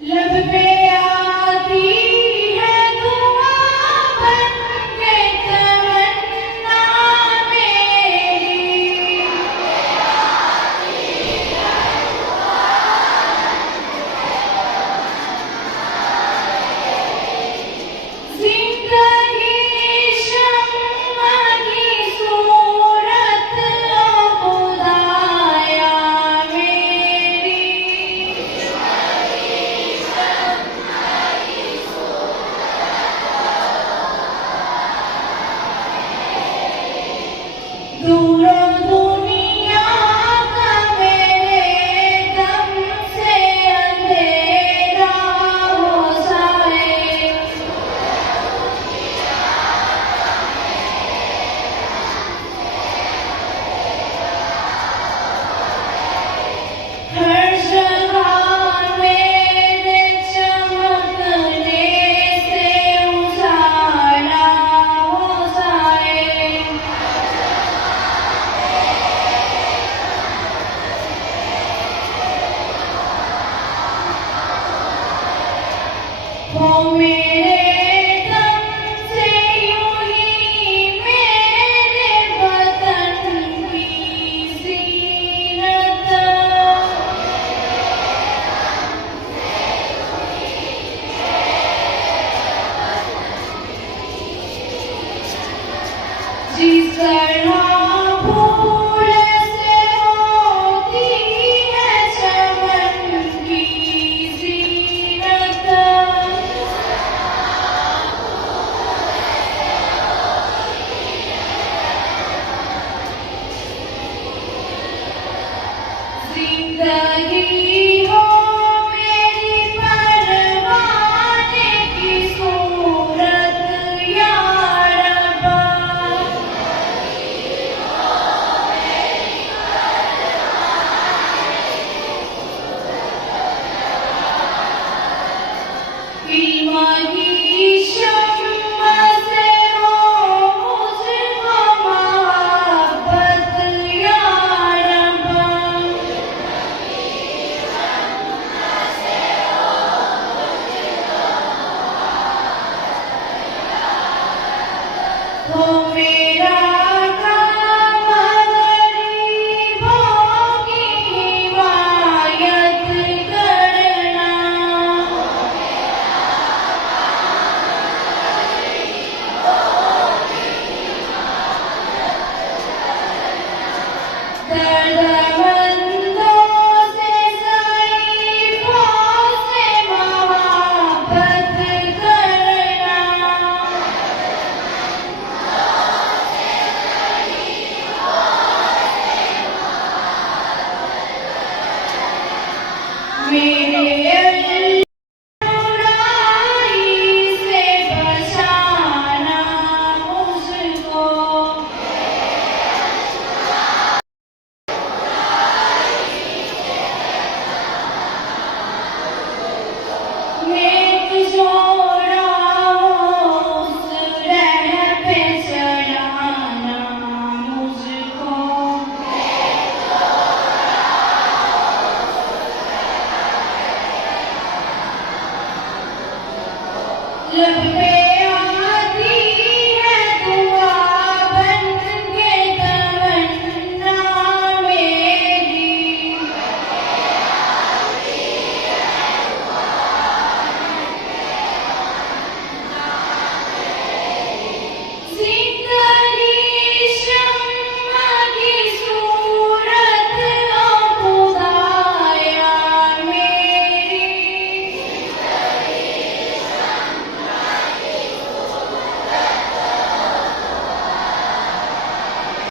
लब पे आती है दुआ बन के तमन्ना मेरी। जिंदगी शम्मा की सूरत ओ खुदाया मेरी। दूरों दुनिया का मेरे दम से अंधेरा हो जाए। हर जगह मेरे चमकने से उजाला हो जाए। हो मेरे दम से यूं ही मेरे वतन की ज़ीनत। जिस तरह फूल से होती है चमन की ज़ीनत। जिंदगी हो मेरी परवाने की सूरत या रब्बा। इल्म की शम्मा से हो मुझको मोहब्बत या रब्बा। हो मेरा काम गरीबों की हिमायत करना। दर्दमंदों से ज़ईफ़ों से मोहब्बत करना। मेरे